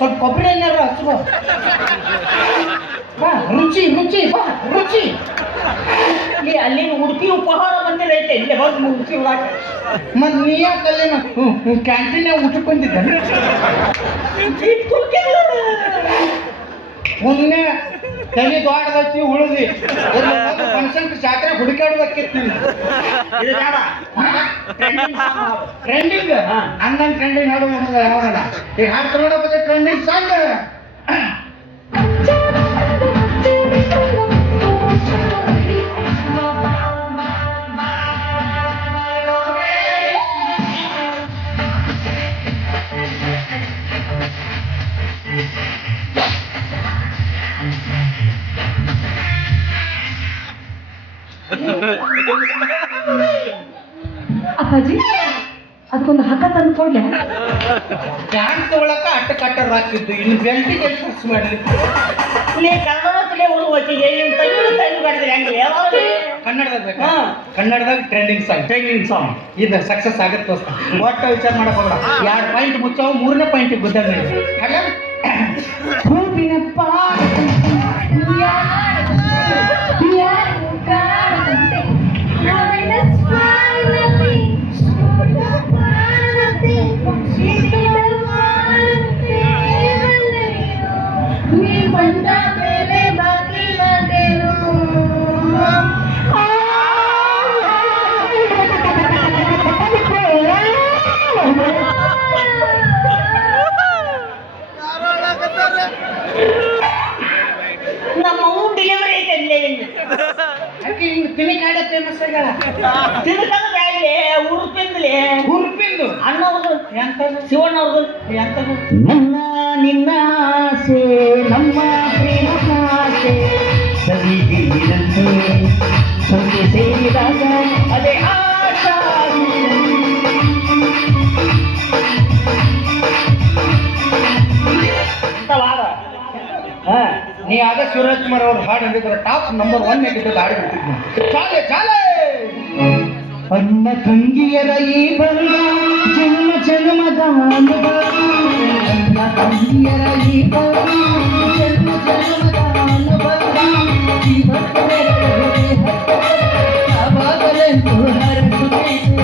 ಸ್ವಲ್ಪ ಕೊಬ್ಬರಿ ಎಣ್ಣೆರ ಹಚ್ಕೋ ಬಾ ರುಚಿ ರುಚಿ ಬಾ ರುಚಿ ಇಲ್ಲಿ ಅಲ್ಲಿನ ಉಡುಪಿ ಉಪಹಾರ ಮಂದಿರ ಐತೆ ಇಲ್ಲಿ ಹೋಗಿ ಉಡುಪಿ ಹೋಗಾಕ ಮತ್ ನೀ ಯಾಕಲ್ಲೇನ ಕ್ಯಾಂಟೀನ್ಯಾಗ ಊಟಕ್ಕೆ ಬಂದಿದ್ದ ಮೊನ್ನೆ ತಲೆ ದೊಡ್ಡದೈತಿ ಉಳಿದಿ ಮನುಷ್ಯನ್ ಜಾತ್ರೆ ಹುಡುಕಾಡ್ಬೇಕಿತ್ತು ಟ್ರೆಂಡಿಂಗ್ ಹಂಗಂಗ್ ಟ್ರೆಂಡಿಂಗ್ ಹಾಡು ಯಾವಾಗಲ್ಲ ಈಗ ಹಾಡು ನೋಡೋಕೆ ಟ್ರೆಂಡಿಂಗ್ ಸಾಂಗ್ ಅಪ್ಪಾಜಿ ಅದಕ್ಕೊಂದು ಹಗ್ಗ ತಂದು ಕೊಡ್ಲೆ ಡ್ಯಾನ್ಸ್ ತಗೊಳಕ ಅಟ್ಟ ಕಟ್ಟರ್ ಹಾಕಿದ್ದು ಇನ್ನು ಬೆಲ್ಟಿಗೆ ಖರ್ಚು ಮಾಡಲಿ ಇಲ್ಲಿ ಕನ್ನಡ ತಿಳಿ ಓದುವತ್ತಿಗೆ ನಿಮ್ಮ ತಮಿಳು ತಮಿಳು ಕಟ್ಟಿದ್ರೆ ಹೆಂಗೆ ಯಾವಾಗ ಕನ್ನಡದಾಗ ಬೇಕಾ ಕನ್ನಡದಾಗ ಟ್ರೆಂಡಿಂಗ್ ಸಾಂಗ್ ಇದು ಸಕ್ಸಸ್ ಆಗತ್ತೆ ಒಟ್ಟ ವಿಚಾರ ಮಾಡಕ್ ಹೋಗ್ಬೇಡ 2 ಪಾಯಿಂಟ್ ಮುಚ್ಚಾವು 3ನೇ ಪಾಯಿಂಟ್ ಗುದ್ದಾಡ ಹೂವಿನ ನಮ್ಮ ಡೆಲಿವರಿ ಐತೆ ಅಕ್ಕಿ ಹಿಂಗ್ ತಿನಿಕಾಡ ಫೇಮಸ್ ಆಗ್ಯಾಳ ತಿನ್ಕದ ಬ್ಯಾಡ್ಲಿ ಉರುಪಿಂದ್ಲಿ ಹುರುಪಿಂದು ಅಣ್ಣವ್ರದು ಎಂತದು ಶಿವಣ್ಣವ್ರದು ಎಂತದು ನನ್ನ ನಿನ್ನ ಆಸೆ ನಮ್ಮ ಪ್ರೇಮ ಆಸೆ ಸವಿದಿರಂತೆ ಸಂತೆ ಸೇರಿದಾಗ ಅದೇ ಆಶಾ ವಾದ ನೀ ಆಗ ಶಿವರಾಜ್ ಕುಮಾರ್ ಅವ್ರ ಹಾಡು ಹೇಳಿದ್ರೆ ಟಾಪ್ ನಂಬರ್ 1 ಆಗಿದ್ದು ಹಾಡು ಬಿಡ್ತಿದ್ನು ಚಾಲೆ ಚಾಲೆ ಅಣ್ಣ ತಂಗಿಯರ ಈ ಬಂದ ಜನ್ಮ ಜನ್ಮದ ಅನುಭವ ಅಣ್ಣ ತಂಗಿಯರ ಈ ಬಂದ ಜನ್ಮ ಜನ್ಮದ ಅನುಭವ ಯಾವಾಗಲೆಂದು ಹರಸುತ್ತೈತೆ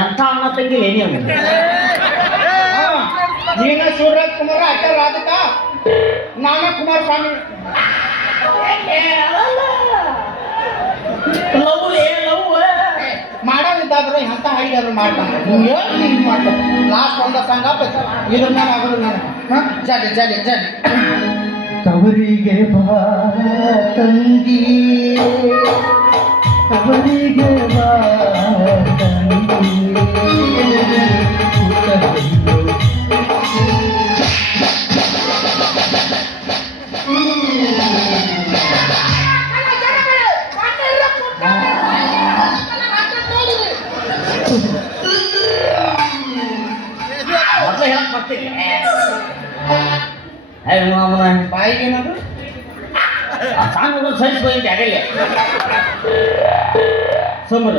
ಎಂಥ ಅಣ್ಣ ತಂಗಿಲ್ಲ ನೀವು ನೀನ ಶಿವರಾಜ್ ಕುಮಾರ್ ಅಟ್ಟ ರಾಧಿಕಾ ನಾನ ಕುಮಾರಸ್ವಾಮಿ ಲವ್ ಲವ್ ಮಾಡೋದಿದ್ದಾದ್ರೆ ಎಂತ ಹಾಡಿಗಾದ್ರು ಮಾಡ್ತಾನೆ ನೀನು ಮಾಡ್ತಾನೆ ಲಾಸ್ಟ್ ಒಂದ ಸಂಗಪ್ಪ ಇದ್ರ ಮೇಲೆ ಆಗೋದು ನಾನು ಜಡಿ ಜಡಿ ಜಡಿ ತವರಿಗೆ ಬಾ ತಂಗಿ ತವರಿಗೆ ಬಾ ತಂಗಿ ಮೊದಲು ಹೇಳಕ್ ಬರ್ತೀನಿ ಬಾಯಿಗೆ ಏನಾದ್ರು ಸಾಂಗ್ ಸೈನ್ಸ್ ಹೋಗಿದ್ದೆ ಆಗಲ್ಲ ಸಮರ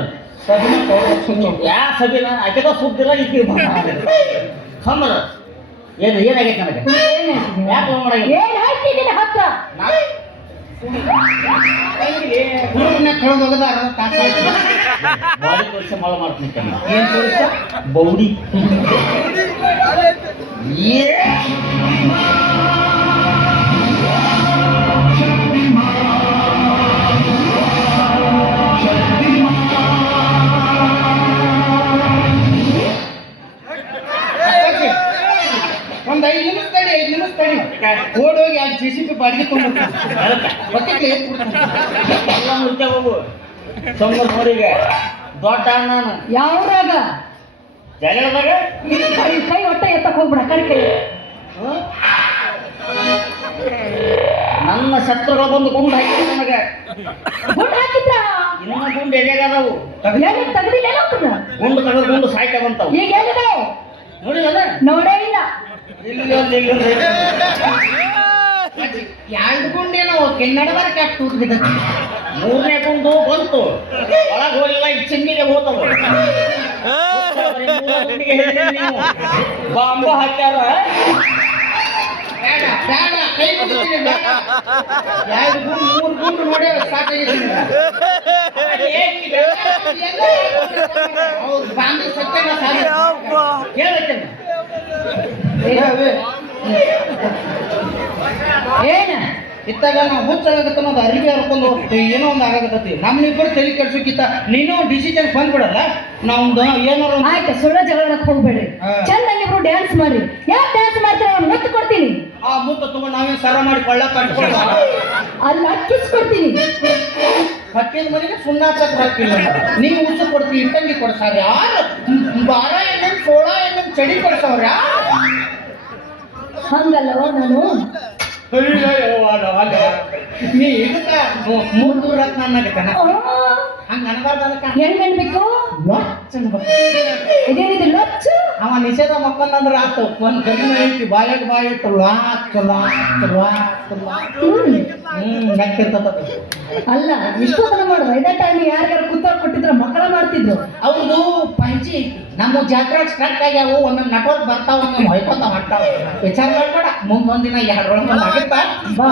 ಯಾ ಸಬಿನ ಆಕೆದ ಸುದ್ದಿಲ್ಲ ಈಕೆ ಸಮರ ಏನು ಏನಾಗೈತೆ ನನಗೆ ಯಾಕೆ ಫೋನ್ ಮಾಡಾಗ ಏನ್ ಹಾಕ್ತಿದ್ದೀನಿ ಹತ್ರ ಕಳೆದು ಹೋಗದ ಅರ್ಧ ತಾಸು ಆಯ್ತು ಬಾಡಿ ತೋರಿಸಿ ಮಳ ಮಾಡ್ತೀನಿ ಏನ್ ತೋರಿಸ ಬೌಡಿ ಒಂದ್ 5 ನಿಮಿಷ ತಡಿ ಓಡೋಗಿ ಆ JCB ಬಾಡಿಗೆ ತಗೊಂಡ್ಬರ್ತೀನಿ ಎಲ್ಲ ಮುಚ್ಚ ಹೋಗು ಸೊಂಗ ನೋಡಿಗೆ ದೊಡ್ಡ ಅಣ್ಣ ಯಾವ್ರಾಗ ಜಗಳದಾಗ ಕೈ ಒಟ್ಟ ಎತ್ತಕ್ ಹೋಗ್ಬಿಡ ಕೈ ನನ್ನ ಶತ್ರುಗಳು ಬಂದು ಗುಂಡು ಹಾಕಿದ್ರು ನನಗೆ ಗುಂಡು ಹಾಕಿದ್ರ ಇನ್ನ ಗುಂಡು ಎಲೆಗಾದವು ತೆಗ್ದಿಲ್ಲ ಗುಂಡು ತೆಗೆದು ಗುಂಡು ಸಾಯ್ತಾವಂತಾವು ಈಗ ಎಲ್ಲಿದಾವು ನೋಡಿದಲ್ಲ ನೋಡೇ ಇಲ್ಲ ಇಲ್ಲೊಂದು ಎರಡು ಗುಂಡೇನೋ ಕೆನ್ನಡವರ ಕೆಟ್ಟ ತೂತ್ಬಿದ್ದ ಮೂರನೇ ಗುಂಡು ಬಂತು ಒಳಗೆ ಹೋಗಿಲ್ಲ ಈ ಚಿನ್ನಿಗೆ ಹೋತವ ಬಾಂಬ ಹಾಕ್ಯಾರ ಬೇಡ ಬೇಡ ಕೈ ಮುಗಿತೀನಿ ಬೇಡ ಎರಡು ಗುಂಡು ಮೂರು ಗುಂಡು ನೋಡಿ ಸಾಕಾಗಿದೆ ಹೌದು ಬಾಂಬೆ ಸತ್ಯನ ಕೇಳತ್ತೇನೆ ಏನ ಇತ್ತಾಗ ನಾವು ಹುಚ್ಚಾಗತ್ತ ಅನ್ನೋದು ಅರಿವಿ ಹರ್ಕೊಂಡು ಏನೋ ಒಂದು ಆಗಾಕತ್ತೈತಿ ನಮ್ಮಿಬ್ಬರು ತಲೆ ಕೆಡ್ಸೋಕ್ಕಿಂತ ನೀನು ಡಿಸಿಷನ್ ಬಂದ್ಬಿಡಲ್ಲ ನಾವು ಏನಾರ ಆಯ್ತು ಸುಳ್ಳ ಜಗಳಕ್ಕೆ ಹೋಗ್ಬೇಡ್ರಿ ಚಂದಂಗೆ ಇಬ್ರು ಡ್ಯಾನ್ಸ್ ಮಾಡ್ರಿ ಯಾಕೆ ಡ್ಯಾನ್ಸ್ ಮಾಡ್ತೀರ ಅವ್ನು ಮುತ್ತು ಕೊಡ್ತೀನಿ ಆ ಮುತ್ತ ತಗೊಂಡು ನಾವೇನು ಸರ ಮಾಡಿ ಕೊಳ್ಳ ಕಟ್ಕೊಳ್ಳ ಅಲ್ಲಿ ಕಿಸ್ ಕೊಡ್ತೀನಿ ಮತ್ತೇನು ಮನೆಗೆ ಸುಣ್ಣ ಹಚ್ಚಕ್ ಹಾಕಿಲ್ಲ ನೀವು ಉಸು ಕೊಡ್ತೀವಿ ಇಟ್ಟಂಗಿ ಕೊಡ್ಸಾರ ಯಾರು ಬಾರ ಎಣ್ಣೆ ಸೋಳ ಎಣ್ಣೆ ಚಡಿ ಕೊಡ್ಸವ್ರ ಹಂಗಲ್ಲವ ನಾನು ನೀ ಇದಕ್ಕ ಮೂರು ರತ್ನ ಅನ್ನಕನ ಹಂಗ ಅನ್ಬಾರ್ದು ಅದಕ್ಕ ಹೆಂಗ್ ಅನ್ಬೇಕು ಇದೇನಿದೆ ಲಚ್ಚು ಅವ ನಿಷೇಧ ಮಕ್ಕಂದ್ರ ಆತು ಒಂದ್ ಕಡಿಮೆ ಐತಿ ಬಾಯಾಗ ಬಾಯಿ ಇಟ್ಟು ಲಾಕ್ ನಕ್ತಿರ್ತದ ಅಲ್ಲ ಇಷ್ಟೊತ್ತನ ಮಾಡುವ ಇದೇ ಟೈಮ್ ಯಾರ್ಯಾರು ಕೂತಾಡ್ ಕೊಟ್ಟಿದ್ರ ಮಕ್ಕಳ ಮಾಡ್ತಿದ್ರು ಅವ್ರದ್ದು ಪಂಚಿ ಐತಿ ನಮ್ಮ ಜಾತ್ರೆ ಸ್ಟ್ರಕ್ ಆಗ್ಯಾವು ಒಮ್ಮೊಮ್ಮೆ ನಟೋರ್ ಬರ್ತಾವ ಒಮ್ಮೊಮ್ಮೆ ಹೊಯ್ಕೊಂತ ಮಾಡ್ತಾವ ವಿಚಾರ ಮಾಡ್ಬೇಡ ಮುಂದೊಂದಿನ ಎರಡೊಳಗೊಂದು ಆಗುತ್ತಾ ಬಾ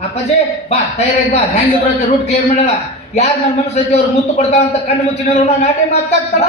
ಅಪ್ಪಾಜಿ ಬಾ ತಯಾರಾಗಿ ಬಾ ಹೆಂಗೆ ಬರೋಕೆ ರೂಟ್ ಕ್ಲಿಯರ್ ಮಾಡಲ್ಲ ಯಾರು ನನ್ನ ಮನಸ್ಸು ಐತಿ ಅವ್ರು ಮುತ್ತು ಕೊಡ್ತಾವಂತ ಕಣ್ಣು ಮುಚ್ಚಿನ ನಾಟಿ ಮಾತಾಡ್ತಾರ